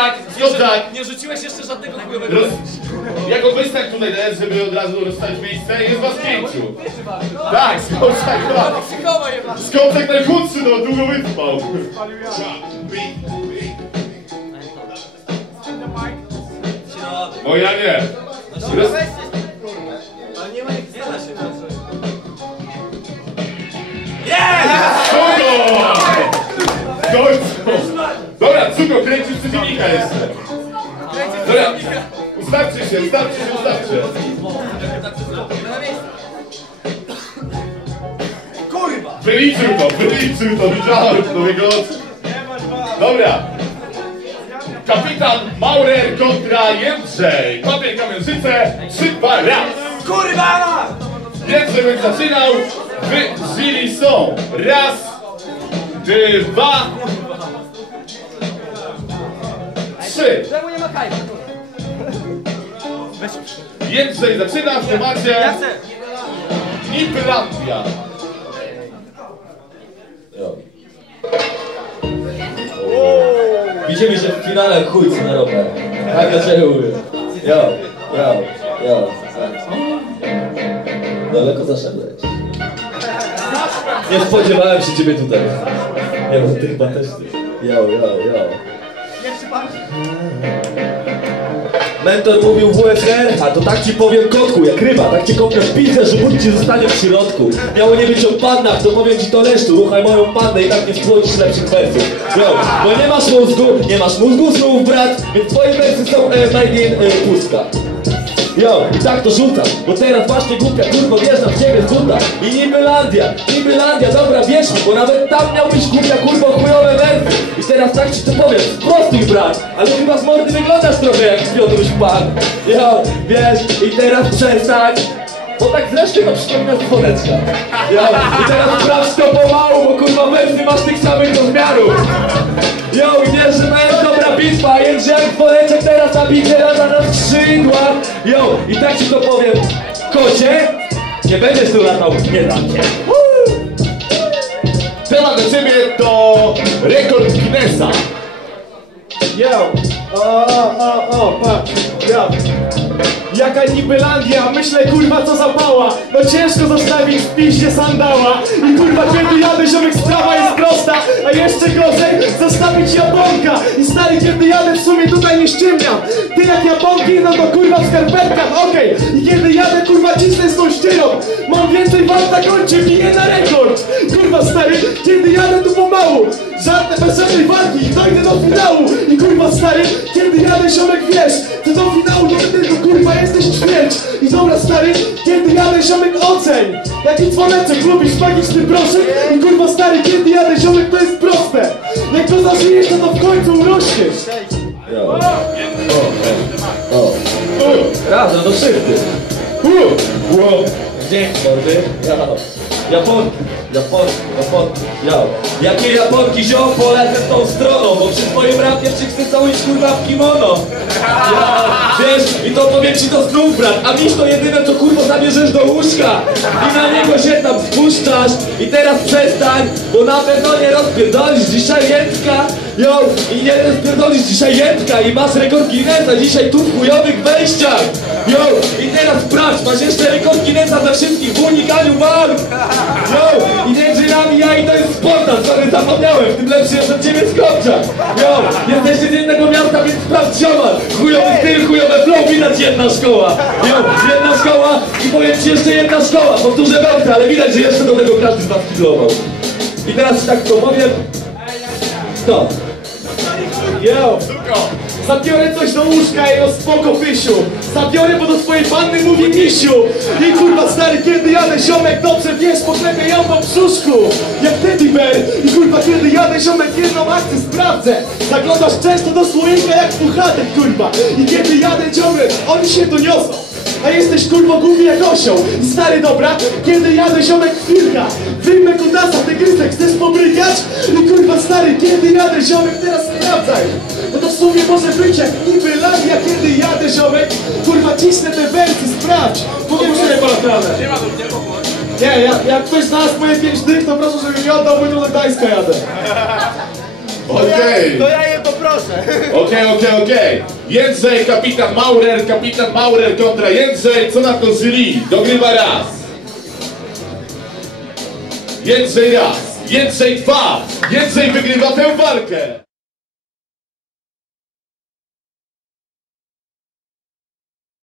tak, no nie, tak. nie rzuciłeś jeszcze żadnego chujowego. Roz... Jako wystań tutaj dajesz, żeby od razu rozstać miejsce. Jest was pięciu. No. Tak, skoczek. Tak no, skoczek tak najchudszy, no długo wytrwał. No ja nie. Roz... Ale nie ma jak nie się. Yes! Kogo? Kogo? Dobra, cuko, kręcisz przeciwnika jeszcze. Dobra, ustawcie się, ustawcie się, ustawcie. Wyliczył to, wyliczył to, widziałem to wygląda. Dobra. Kapitan Maurer kontra Jędrzej. Papier, kamienzyce, trzy, dwa, raz. Kurwa! Jędrzej będzie zaczynał. Wy żyli są. Raz, dwa, trzy. Czemu nie ma kajmy? Jędrzej zaczyna w temacie Ja! Nibylandia. Widzimy się w finale chujcy na rower. Tak zaczęły. Jo, jo, jo. Daleko zaszedłeś. Nie spodziewałem się ciebie tutaj. Nie, bo ty chyba też ty. Jo, jo, jo. Mentor mówił WFR, a to tak ci powiem kotku, jak ryba, tak cię kopnę w pizdę, że mózg ci zostanie w środku. Miało nie być o pannach, to powiem ci to leszczu, ruchaj moją pannę i tak nie spłodzisz lepszych wersów. Yo, bo nie masz mózgu, nie masz mózgu słów brat, więc twoje wersy są e, in e, pustka. Yo, i tak to rzucam, bo teraz właśnie głupia kurwo wjeżdża w ciebie z buta. I Nibylandia, Nibylandia, dobra mi, bo nawet tam miałbyś głupia kurwo chujowe wersy I teraz tak ci to powiem, prostuj brat, ale chyba z mordy wyglądasz trochę jak Piotruś Pan. Yo, wiesz, i teraz przestań bo tak zresztą to przypomina dzwoneczka Yo, i teraz sprawdź to pomału, bo kurwa wersy masz tych samych rozmiarów. Yo, i wiesz, że to jest dobra bitwa, Jędrzejek Poleczek teraz nabicie lata na skrzydłach Yo, i tak ci to powiem, kocie, nie będziesz tu latał, nie dam cię. Temat do ciebie to rekord Guinnessa. Yo, o, o, o, patrz, ja. Jaka nibylandia, myślę kurwa co zapała No ciężko zostawić w piździe sandała. I kurwa kiedy jadę ziomek sprawa jest prosta. A jeszcze gorzej zostawić Japonka I jadę w sumie tutaj nie ściemniam. Ty jak Japonki no to kurwa w skarpetkach, okej I kiedy jadę kurwa cisnę z tą ścierą. Mam więcej wart na koncie, biję na rekord dobra stary, kiedy jadę ziomek oceń Jaki dzwoneczek, lubisz magiczny proszek I kurwa stary, kiedy jadę ziomek to jest proste Jak to zażyjesz, to to w końcu urośniesz. O, e, o. Raz, no do szybty. Dzięki mordy Yo. Japonki, Japonki, Japonki, yo. Jakie Japonki ziom polecę tą stroną, bo przy twoim rapie się chcę całuć kurwa w kimono. Wiesz, i to powiem ci to znów brat, a miś to jedyne co kurwa zabierzesz do łóżka i na niego się tam spuszczasz i teraz przestań, bo na pewno nie rozpierdolisz dzisiaj jętka, yo, i nie rozpierdolisz dzisiaj jętka i masz rekord Guinnessa dzisiaj tu w chujowych wejściach, yo, i teraz sprawdź, masz jeszcze rekord Guinnessa ze wszystkich w unikaniu walk, yo, i między nami ja i to jest sporta, sorry zapomniałem, w tym lepszy jest od ciebie skopczak, yo, jesteście z jednego miasta, więc sprawdź ziomal, chujowy styl, chujowe flow, widać jedna szkoła, yo, jedna szkoła i powiem ci jeszcze jedna szkoła, powtórzę wersy, ale widać, że jeszcze do tego każdy z was kiblował. I teraz tak to powiem, to. Yo! Zabiorę coś do łóżka i o spoko pysiu. Zabiorę, bo do swojej panny mówi misiu. I kurwa stary, kiedy jadę ziomek dobrze wiesz Poklepię ją po brzuszku. Jak teddy bear. I kurwa kiedy jadę ziomek jedną akcję sprawdzę. Zaglądasz często do słoika jak puchatek kurwa. I kiedy jadę ziomek, oni się doniosą. A jesteś kurwa głupi jak osioł. Stary dobra, kiedy jadę ziomek chwilka Wyjmę kutasa, tygrysek, chcesz kiedy jadę ziomek, teraz sprawdzaj Bo to w sumie może być jak niby lagia, kiedy jadę ziomek Kurwa cisnę te wersy, sprawdź Powiem sobie palakrane Nie, jak, jak ktoś znalazł moje pięć dych, to proszę, żeby mi oddał, bo do Gdańska jadę Okej. To ja je proszę. Okej, okej, okej. Jędrzej, kapitan Maurer, kapitan Maurer kontra Jędrzej. Co na to jury? Dogrywa raz. Jędrzej raz. Jędrzej dwa. Jędrzej wygrywa tę walkę.